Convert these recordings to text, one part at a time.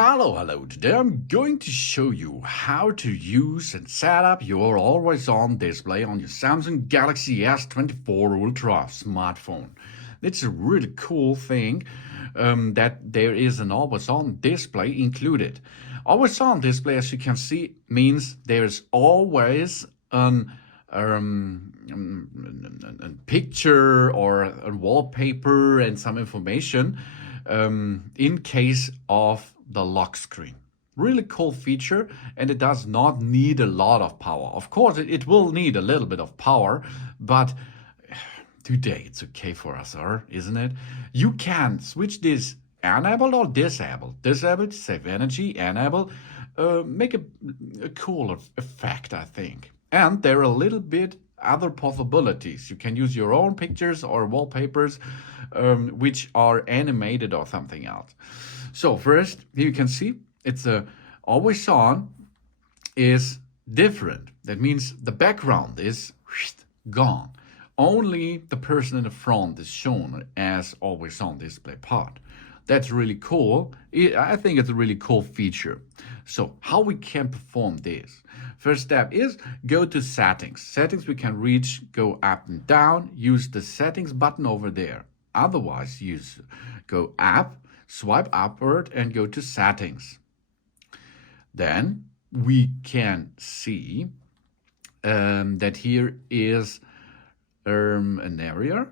Hello. Today I'm going to show you how to use and set up your always-on display on your Samsung Galaxy S24 Ultra smartphone. It's a really cool thing that there is an always-on display included. Always-on display, as you can see, means there's always a picture or a wallpaper and some information in case of the lock screen. Really cool feature, and it does not need a lot of power. Of course, it will need a little bit of power, but today it's okay for us, isn't it? You can switch this enabled or disabled. Disabled, save energy. Enabled, make a cooler effect, I think. And there are a little bit other possibilities. You can use your own pictures or wallpapers which are animated or something else. So first, here you can see it's always on is different. That means the background is gone. Only the person in the front is shown as always on display part. That's really cool. I think it's a really cool feature. So how we can perform this? First step is go to settings. Settings we can reach, go up and down, use the settings button over there. Otherwise, go up, swipe upward and go to settings. Then we can see that here is an area,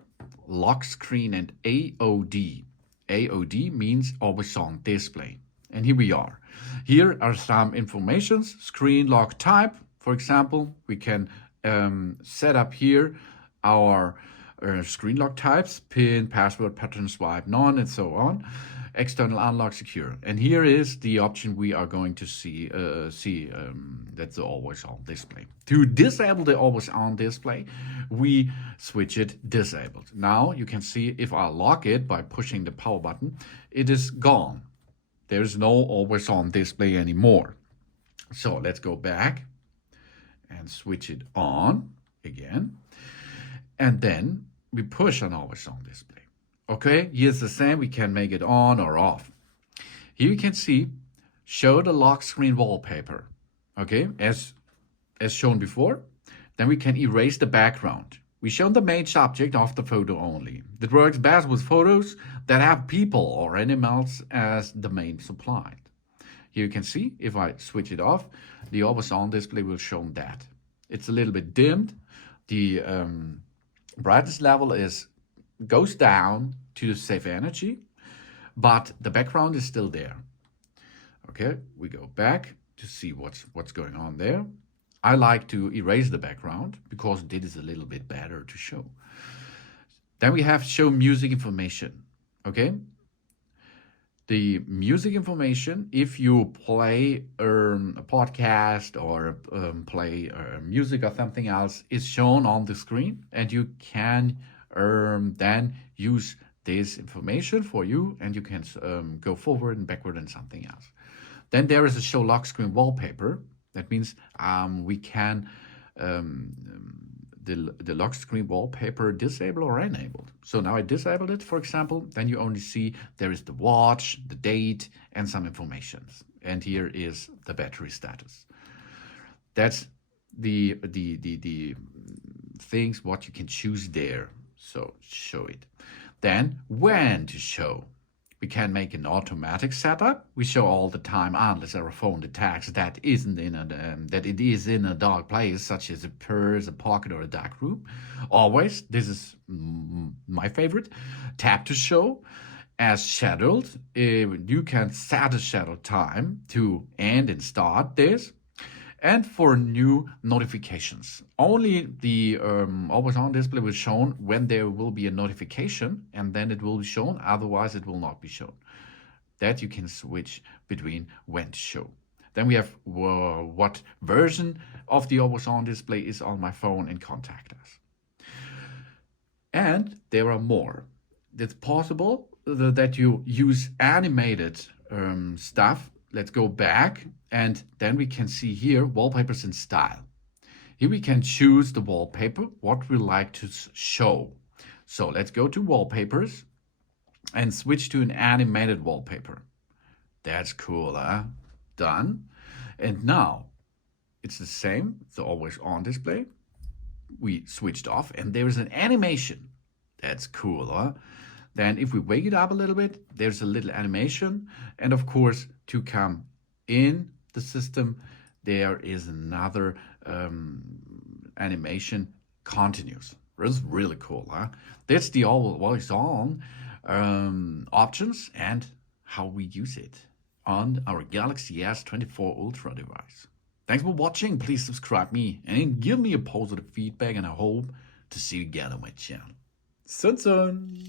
lock screen and AOD. AOD means always on display. And here we are. Here are some informations, screen lock type. For example, we can set up here our screen lock types, PIN, password, pattern swipe, none, and so on. External unlock secure. And here is the option we are going to see that's the always on display. To disable the always on display, we switch it disabled. Now you can see if I lock it by pushing the power button, it is gone. There's no always on display anymore. So let's go back and switch it on again. And then we push on always on display. Okay, here's the same. We can make it on or off. Here you can see, show the lock screen wallpaper. Okay, as shown before. Then we can erase the background. We show the main subject of the photo only. That works best with photos that have people or animals as the main supplied. Here you can see, if I switch it off, the always on display will show that. It's a little bit dimmed. The brightness level goes down to save energy, but the background is still there. Okay, we go back to see what's going on there. I like to erase the background because it is a little bit better to show. Then we have show music information. Okay, the music information, if you play a podcast or play music or something else, is shown on the screen, and you can then use this information for you, and you can go forward and backward and something else. Then there is a show lock screen wallpaper. That means we can the lock screen wallpaper disable or enabled. So now I disabled it, for example, then you only see there is the watch, the date, and some information. And here is the battery status. That's the things what you can choose there. So show it. Then when to show. We can make an automatic setup. We show all the time unless our phone detects that it is in a dark place, such as a purse, a pocket, or a dark room. Always, this is my favorite. Tap to show. As scheduled, you can set a scheduled time to end and start this. And for new notifications, only the always on display will be shown when there will be a notification, and then it will be shown, otherwise it will not be shown. That you can switch between when to show. Then we have what version of the always on display is on my phone, and contact us. And there are more. It's possible that you use animated stuff. Let's go back, and then we can see here wallpapers in style. Here we can choose the wallpaper, what we like to show. So let's go to wallpapers and switch to an animated wallpaper. That's cool, huh? Done. And now it's the same, the always on display. We switched off and there's an animation. That's cool, huh? Then if we wake it up a little bit, there's a little animation. And of course, to come in the system, there is another animation continues. It's really cool, huh? That's the always on options and how we use it on our Galaxy S24 Ultra device. Thanks for watching. Please subscribe me and give me a positive feedback, and I hope to see you again on my channel. Soon.